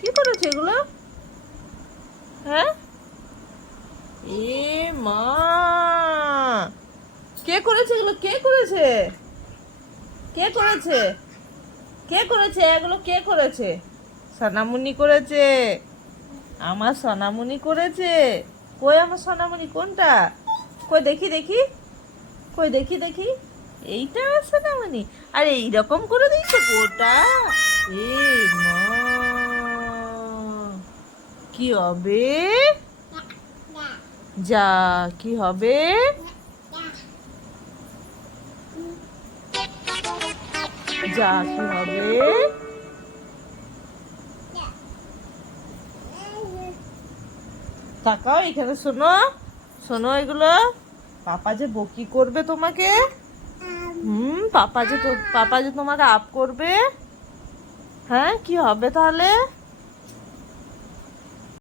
কি করেছে এগুলো? হ্যাঁ, এ মা, কে করেছে এগুলো? কে করেছে? কে করেছে? কে করেছে এগুলো? কে করেছে? সোনামণি করেছে। আমার সোনামণি করেছে। কই আমার সোনামণি? কোনটা? কই দেখি দেখি। কই দেখি দেখি। এইটা সোনামণি? আর এইরকম করে দিয়েছে গোটা। এ মা, কি হবে? যা, কি হবে? যা, কি হবে? তাকাও এখানে, শোনো। শোনো এগুলো, পাপা যে বকি করবে তোমাকে। পাপা যে তোমাকে আপ করবে। হ্যাঁ, কি হবে তাহলে?